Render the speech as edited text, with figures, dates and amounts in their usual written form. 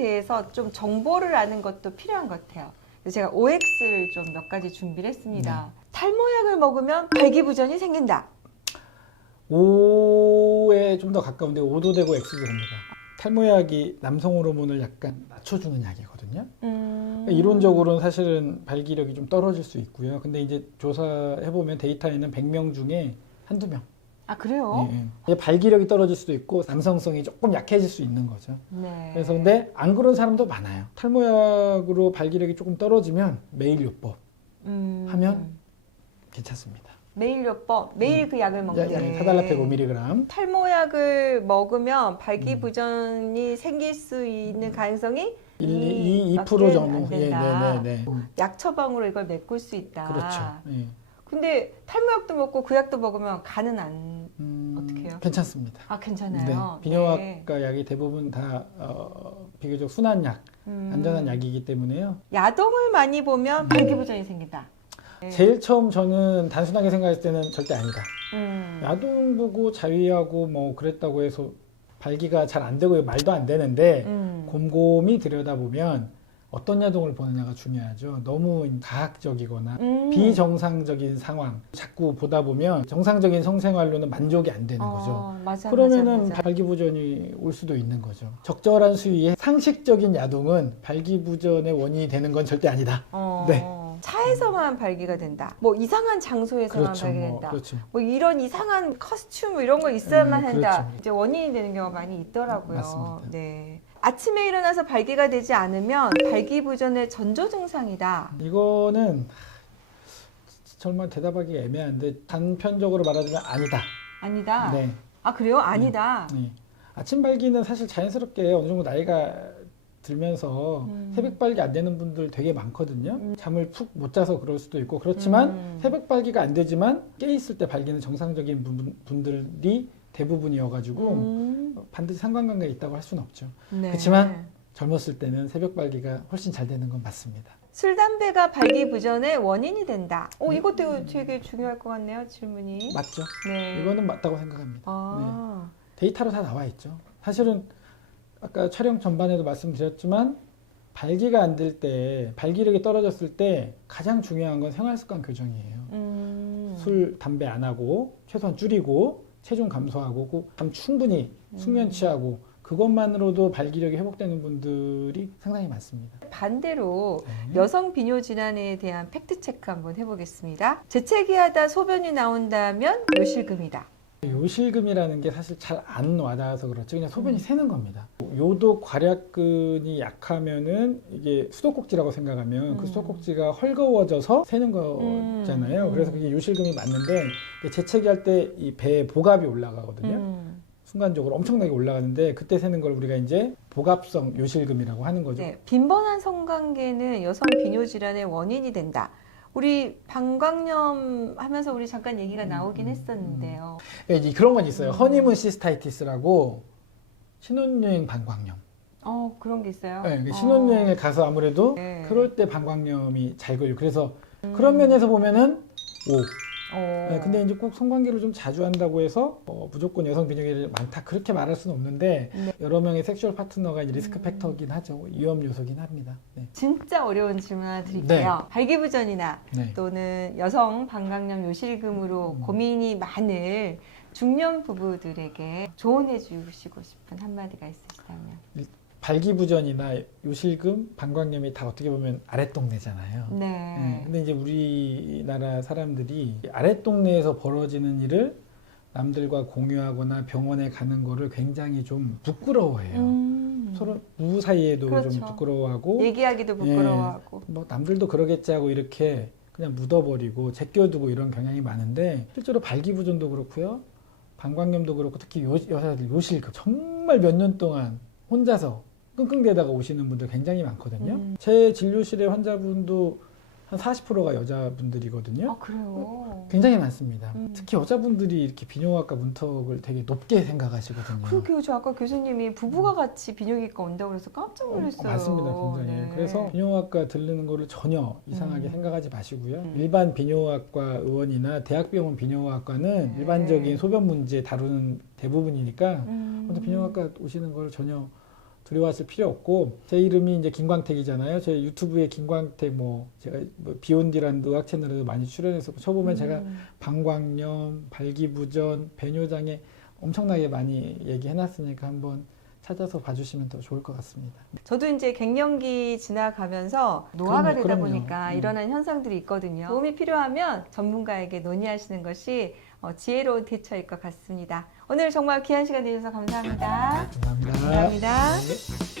대해서 좀 정보를 아는 것도 필요한 것 같아요. 그래서 제가 OX를 좀 몇 가지 준비를 했습니다. 탈모약을 먹으면 발기부전이 생긴다. O에 좀 더 가까운데 O도 되고 X도 됩니다. 탈모약이 남성 호르몬을 약간 낮춰주는 약이거든요. 이론적으로는 사실은 발기력이 좀 떨어질 수 있고요. 근데 이제 조사해보면 데이터에는 100명 중에 한두 명. 아, 그래요? 예. 발기력이 떨어질 수도 있고 남성성이 조금 약해질 수 있는 거죠. 네. 그래서 근데 안 그런 사람도 많아요. 탈모약으로 발기력이 조금 떨어지면 매일 요법 하면 괜찮습니다. 매일 요법, 매일 그 약을 먹는데. 사달라펙 5mg. 탈모약을 먹으면 발기부전이 생길 수 있는 가능성이 2% 밖엔 정도. 안 된다. 네. 약 처방으로 이걸 메꿀 수 있다. 그렇죠. 예. 근데 탈모약도 먹고 그 약도 먹으면 간은 안 어떻게 해요? 괜찮습니다. 아, 괜찮아요. 네. 비뇨기과 약이 대부분 다 비교적 순한 약, 안전한 약이기 때문에요. 야동을 많이 보면 발기부전이 생긴다. 제일 처음 저는 단순하게 생각했을 때는 절대 아니다. 야동 보고 자위하고 뭐 그랬다고 해서 발기가 잘 안 되고 말도 안 되는데 곰곰이 들여다보면 어떤 야동을 보느냐가 중요하죠. 너무 가학적이거나 비정상적인 상황 자꾸 보다 보면 정상적인 성생활로는 만족이 안 되는 거죠. 맞아, 그러면은 맞아. 발기부전이 올 수도 있는 거죠. 적절한 수위의 상식적인 야동은 발기부전의 원인이 되는 건 절대 아니다. 네. 차에서만 발기가 된다. 뭐 이상한 장소에서만 그렇죠. 발기된다. 그렇죠. 뭐 이런 이상한 커스튬 뭐 이런 거 있어야만 한다. 그렇죠. 이제 원인이 되는 경우가 많이 있더라고요. 맞습니다. 네. 아침에 일어나서 발기가 되지 않으면 발기부전의 전조 증상이다. 이거는 정말 대답하기 애매한데 단편적으로 말하자면 아니다. 아니다. 네. 아, 그래요? 아니다. 네. 아침 발기는 사실 자연스럽게 어느 정도 나이가 들면서 새벽 발기 안 되는 분들 되게 많거든요. 잠을 푹 못 자서 그럴 수도 있고 그렇지만 새벽 발기가 안 되지만 깨 있을 때 발기는 정상적인 분들이 대부분이어가지고 반드시 상관관계가 있다고 할 수는 없죠. 네. 그렇지만 젊었을 때는 새벽 발기가 훨씬 잘 되는 건 맞습니다. 술, 담배가 발기부전의 원인이 된다. 이것도 되게 중요할 것 같네요, 질문이. 맞죠? 네. 이거는 맞다고 생각합니다. 아. 네. 데이터로 다 나와 있죠. 사실은 아까 촬영 전반에도 말씀드렸지만 발기가 안 될 때, 발기력이 떨어졌을 때 가장 중요한 건 생활습관 교정이에요. 술, 담배 안 하고 최소한 줄이고 체중 감소하고 잠 충분히 숙면 취하고 그것만으로도 발기력이 회복되는 분들이 상당히 많습니다. 반대로 여성 비뇨 질환에 대한 팩트 체크 한번 해보겠습니다. 재채기하다 소변이 나온다면 요실금이다. 요실금이라는 게 사실 잘 안 와닿아서 그렇죠. 그냥 소변이 새는 겁니다. 요도 괄약근이 약하면은 이게 수도꼭지라고 생각하면 그 수도꼭지가 헐거워져서 새는 거잖아요. 그래서 그게 요실금이 맞는데 재채기할 때 이 배에 복압이 올라가거든요. 순간적으로 엄청나게 올라가는데 그때 새는 걸 우리가 이제 복압성 요실금이라고 하는 거죠. 네, 빈번한 성관계는 여성 비뇨 질환의 원인이 된다. 우리 방광염 하면서 우리 잠깐 얘기가 나오긴 했었는데요. 이제 그런 건 있어요. 허니문 시스타이티스라고 신혼여행 방광염. 그런 게 있어요? 네, 신혼여행을 가서 아무래도 네. 그럴 때 방광염이 잘 걸려요. 그래서 그런 면에서 보면은 네, 근데 이제 꼭 성관계를 좀 자주 한다고 해서 무조건 여성 비뇨기를 많다 그렇게 말할 수는 없는데 네. 여러 명의 섹슈얼 파트너가 이제 리스크 팩터긴 하죠. 위험 요소긴 합니다. 네. 진짜 어려운 질문 하나 드릴게요. 네. 발기부전이나 네. 또는 여성 방광염 요실금으로 고민이 많은 중년 부부들에게 조언해 주시고 싶은 한마디가 있으시다면? 발기부전이나 요실금, 방광염이 다 어떻게 보면 아랫동네잖아요. 네. 근데 이제 우리나라 사람들이 아랫동네에서 벌어지는 일을 남들과 공유하거나 병원에 가는 거를 굉장히 좀 부끄러워해요. 서로 부부 사이에도 그렇죠. 좀 부끄러워하고 얘기하기도 부끄러워하고. 뭐 남들도 그러겠지 하고 이렇게 그냥 묻어버리고 제껴두고 이런 경향이 많은데 실제로 발기부전도 그렇고요. 방광염도 그렇고 특히 여자들 요실금 정말 몇 년 동안 혼자서 끙끙대다가 오시는 분들 굉장히 많거든요. 제 진료실의 환자분도 한 40%가 여자분들이거든요. 그래요? 굉장히 많습니다. 특히 여자분들이 이렇게 비뇨기과 문턱을 되게 높게 생각하시거든요. 그러게요. 저 아까 교수님이 부부가 같이 비뇨기과 온다고 그래서 깜짝 놀랐어요. 맞습니다. 굉장히. 네. 그래서 비뇨기과 들르는 거를 전혀 이상하게 생각하지 마시고요. 일반 비뇨기과 의원이나 대학병원 비뇨기과는 일반적인 소변 문제 다루는 대부분이니까 먼저 비뇨기과 오시는 걸 전혀 두려워하실 필요 없고 제 이름이 이제 김광택이잖아요. 제 유튜브에 김광택 제가 비욘디라는 의학 채널에도 많이 출연해서 쳐보면 제가 방광염, 발기부전, 배뇨장애 엄청나게 많이 얘기해놨으니까 한번 찾아서 봐주시면 더 좋을 것 같습니다. 저도 이제 갱년기 지나가면서 노화가 되다 그럼요. 보니까 일어나는 현상들이 있거든요. 도움이 필요하면 전문가에게 논의하시는 것이 지혜로운 대처일 것 같습니다. 오늘 정말 귀한 시간 내주셔서 감사합니다. 감사합니다. 감사합니다. 네.